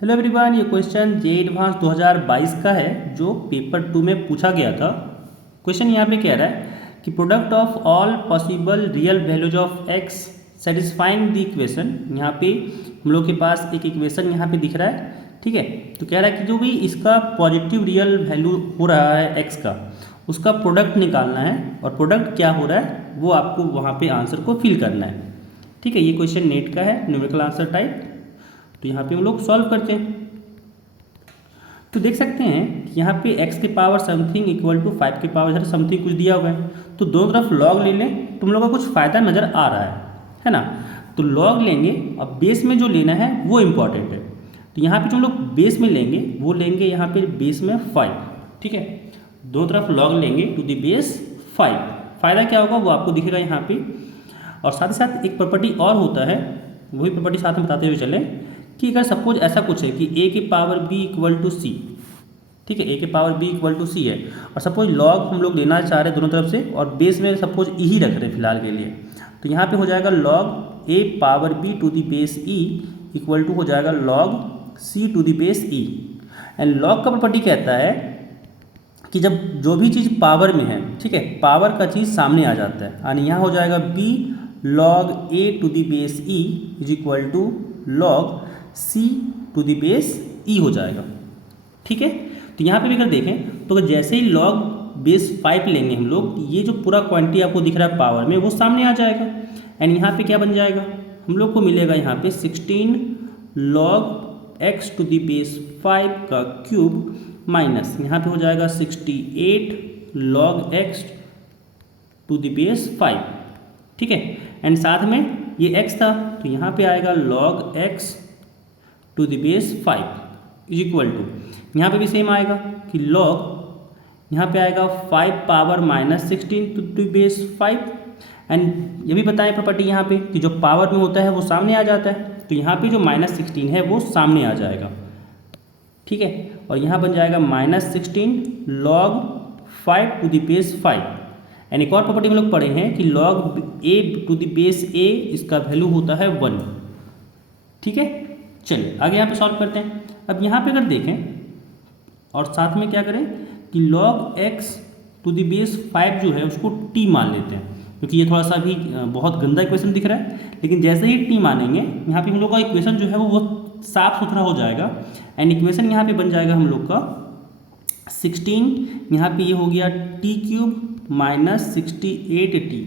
Hello everyone, ये question जे advance 2022 का है जो पेपर 2 में पूछा गया था। क्वेश्चन यहाँ पे कह रहा है कि product of all possible real values of x satisfying the equation. यहाँ पे हम लोग के पास एक इक्वेशन यहाँ पे दिख रहा है, ठीक है। तो कह रहा है कि जो भी इसका पॉजिटिव रियल वैल्यू हो रहा है एक्स का, उसका प्रोडक्ट निकालना है और प्रोडक्ट क्या हो रहा है वो आपको वहाँ पे आंसर को फिल करना है, ठीक है। ये क्वेश्चन नेट का है, न्यूमेरिकल आंसर टाइप। तो यहाँ पे हम लोग सॉल्व करते हैं तो देख सकते हैं कि यहाँ पे x के पावर समथिंग इक्वल टू 5 के पावर इधर समथिंग कुछ दिया हुआ है, तो दोनों तरफ log ले लें। तुम लोगों को कुछ फ़ायदा नज़र आ रहा है ना। तो log लेंगे और बेस में जो लेना है वो इम्पॉर्टेंट है। तो यहाँ पे जो लोग बेस में लेंगे वो लेंगे यहाँ पे बेस में 5, ठीक है। दोनों तरफ log लेंगे टू द बेस 5। फ़ायदा क्या होगा वो आपको दिखेगा यहाँ पे। और साथ ही साथ एक प्रॉपर्टी और होता है, वही प्रॉपर्टी साथ में बताते हुए चलें कि अगर सपोज ऐसा कुछ है कि a के पावर b इक्वल टू सी, ठीक है, a के पावर b इक्वल टू सी है और सपोज log हम लोग लेना चाह रहे हैं दोनों तरफ से और बेस में सपोज e ही रख रहे हैं फिलहाल के लिए। तो यहाँ पे हो जाएगा log a power b to the base e equal to हो जाएगा log c to the base e। And log का प्रॉपर्टी कहता है कि जब जो भी चीज़ पावर में है, ठीक है, पावर का चीज़ सामने आ जाता है। यानी यहाँ हो जाएगा b log a to the base e is equal to log c to the base e हो जाएगा, ठीक है। तो यहाँ पे भी अगर देखें तो जैसे ही log बेस 5 लेंगे हम लोग, ये जो पूरा क्वांटिटी आपको दिख रहा है पावर में वो सामने आ जाएगा। एंड यहाँ पे क्या बन जाएगा, हम लोग को मिलेगा यहाँ पे 16 log x to the base 5 का क्यूब माइनस यहाँ पे हो जाएगा 68 log x to the base 5, ठीक है। एंड साथ में ये x था तो यहाँ पे आएगा log x to the base 5 is equal to, यहाँ पे भी सेम आएगा कि log यहाँ पे आएगा 5 power minus 16 to the base 5। And ये भी बताएं प्रॉपर्टी यहाँ पे कि जो पावर में होता है वो सामने आ जाता है, तो यहाँ पे जो माइनस 16 है वो सामने आ जाएगा, ठीक है। और यहाँ बन जाएगा minus 16 log 5 to the base 5। And एक और प्रॉपर्टी हम लोग पढ़े हैं कि log a to the base a इसका वैल्यू होता है 1, ठीक है। चलिए आगे यहाँ पे सॉल्व करते हैं। अब यहाँ पे अगर देखें और साथ में क्या करें कि log x to the base 5 जो है उसको t मान लेते हैं, क्योंकि ये थोड़ा सा भी बहुत गंदा इक्वेशन दिख रहा है। लेकिन जैसे ही t मानेंगे यहाँ पे हम लोग का इक्वेशन जो है वो साफ सुथरा हो जाएगा। एंड इक्वेशन यहाँ पे बन जाएगा हम लोग का 16, यहाँ पे ये हो गया t क्यूब माइनस 68t,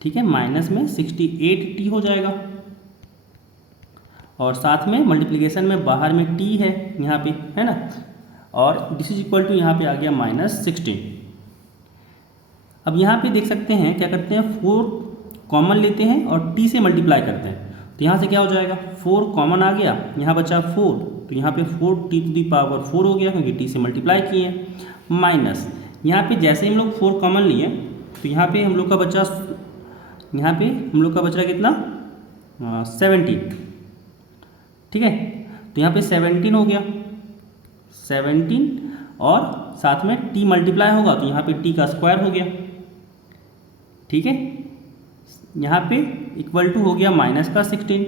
ठीक है, माइनस में 68t हो जाएगा। और साथ में मल्टीप्लिकेशन में बाहर में t है यहाँ पे, है ना। और दिस इज इक्वल टू यहाँ पे आ गया माइनस 16। अब यहाँ पे देख सकते हैं क्या करते हैं, 4 कॉमन लेते हैं और t से मल्टीप्लाई करते हैं। तो यहाँ से क्या हो जाएगा, 4 कॉमन आ गया, यहाँ बचा 4, तो यहाँ पे 4t टू दी पावर 4 हो गया क्योंकि t से मल्टीप्लाई किए, माइनस यहाँ पे जैसे हम लोग 4 कॉमन लिए तो यहाँ पे हम लोग का बचा, यहाँ पे हम लोग का बच रहा कितना 17, ठीक है। तो यहाँ पे 17 हो गया 17 और साथ में t मल्टीप्लाई होगा तो यहाँ पे t का स्क्वायर हो गया, ठीक है। यहाँ पे इक्वल टू हो गया माइनस का 16,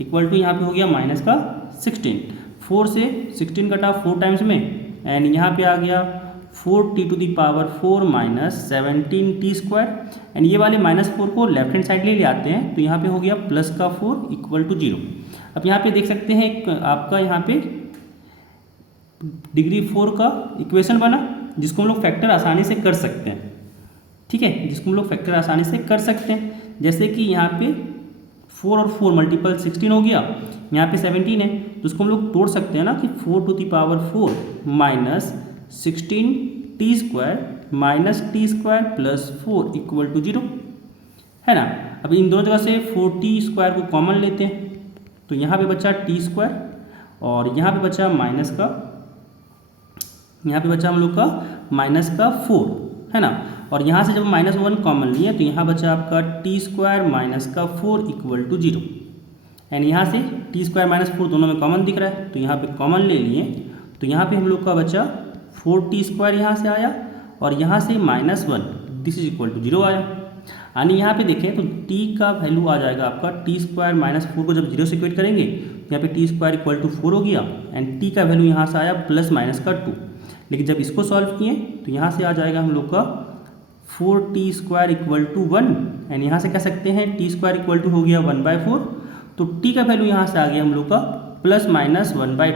इक्वल टू यहाँ पे हो गया माइनस का 16। 4 से 16 कटा 4 टाइम्स में, एंड यहाँ पे आ गया 4t to the power 4 minus 17t square. And ये वाले माइनस 4 को लेफ्ट हैंड साइड ले आते हैं तो यहाँ पे हो गया प्लस का 4 इक्वल टू 0। अब यहाँ पे देख सकते हैं आपका यहाँ पे डिग्री 4 का इक्वेशन बना जिसको हम लोग फैक्टर आसानी से कर सकते हैं, ठीक है, जिसको हम लोग फैक्टर आसानी से कर सकते हैं। जैसे कि यहाँ पे 4 और 4 मल्टीपल 16 हो गया, यहाँ पे 17 है तो उसको हम लोग तोड़ सकते हैं ना कि 4 to the power 4 minus 16t square minus t square plus 4 equal to 0, है ना। अब इन दोनों जगह से 4t स्क्वायर को कॉमन लेते हैं तो यहाँ पे बचा t स्क्वायर और यहाँ पे बचा माइनस का, यहाँ पे बचा हम लोग का माइनस का 4, है ना। और यहाँ से जब -1 कॉमन लिए तो यहाँ बचा आपका t स्क्वायर माइनस का 4 इक्वल टू 0। एंड यहाँ से t स्क्वायर माइनस 4 दोनों में कॉमन दिख रहा है तो यहाँ पे कॉमन ले लिए तो यहाँ पे हम लोग का बचा 4t स्क्वायर यहाँ से आया और यहाँ से -1 दिस इज इक्वल टू 0 आया, यानी यहाँ पे देखें तो t का वैल्यू आ जाएगा आपका t² माइनस 4 को जब 0 से इक्वेट करेंगे तो यहाँ पे t² इक्वल टू 4 हो गया एंड t का वैल्यू यहाँ से आया प्लस माइनस का 2। लेकिन जब इसको सॉल्व किए तो यहाँ से आ जाएगा हम लोग का 4t² इक्वल टू 1 एंड यहाँ से कह सकते हैं t² इक्वल टू हो गया 1/4। तो t का वैल्यू यहाँ से आ गया हम लोग का प्लस माइनस 1/2।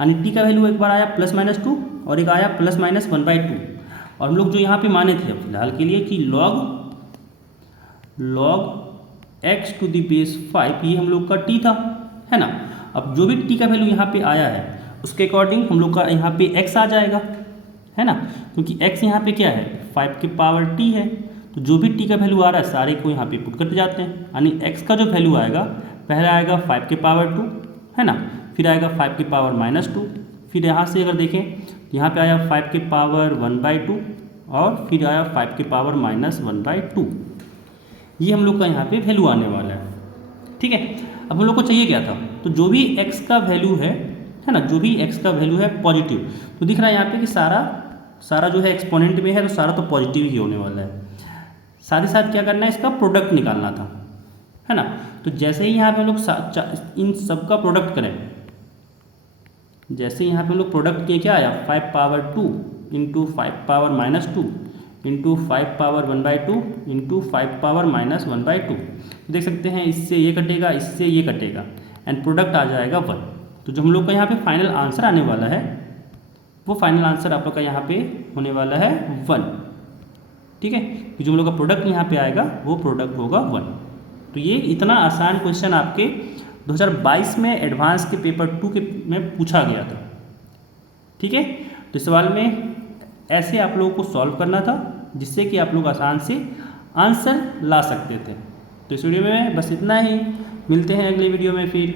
यानी t का वैल्यू एक बार आया प्लस माइनस 2 और एक आया प्लस माइनस 1/2। और हम लोग जो यहाँ पे माने थे फिलहाल के लिए कि log x to the base 5 ये हम लोग का t था, है ना। अब जो भी t का वैल्यू यहाँ पे आया है उसके अकॉर्डिंग हम लोग का यहाँ पे x आ जाएगा, है ना, क्योंकि x यहाँ पे क्या है 5 के पावर t है। तो जो भी t का वैल्यू आ रहा है सारे को यहाँ पे पुट करते जाते हैं। यानी x का जो वैल्यू आएगा पहले आएगा 5 के पावर 2, है ना, फिर आएगा 5 के पावर माइनस 2, फिर यहाँ से अगर देखें तो यहाँ पे आया 5 के पावर 1/2 और फिर आया 5 के पावर माइनस 1/2। ये हम लोग का यहाँ पे वैल्यू आने वाला है, ठीक है। अब हम लोग को चाहिए क्या था, तो जो भी x का वैल्यू है ना, जो भी x का वैल्यू है पॉजिटिव, तो दिख रहा है यहाँ पे कि सारा जो है एक्सपोनेंट में है तो सारा तो पॉजिटिव ही होने वाला है। साथ ही साथ क्या करना है, इसका प्रोडक्ट निकालना था, है ना। तो जैसे ही यहाँ पे हम लोग इन सब का प्रोडक्ट करें, जैसे यहाँ पे हम लोग प्रोडक्ट किए क्या आया 5 power 2 into 5 power minus 2 into 5 power 1/2 into 5 power minus 1/2। तो देख सकते हैं इससे ये कटेगा, इससे ये कटेगा एंड प्रोडक्ट आ जाएगा 1। तो जो हम लोग का यहाँ पे फाइनल आंसर आने वाला है वो फाइनल आंसर आप लोग का यहाँ पे होने वाला है 1, ठीक है। जो हम लोग का प्रोडक्ट यहाँ पे आएगा वो प्रोडक्ट होगा 1। तो ये इतना आसान क्वेश्चन आपके 2022 में एडवांस के पेपर 2 के में पूछा गया था, ठीक है। तो इस सवाल में ऐसे आप लोगों को सॉल्व करना था जिससे कि आप लोग आसान से आंसर ला सकते थे। तो इस वीडियो में बस इतना ही, मिलते हैं अगले वीडियो में फिर।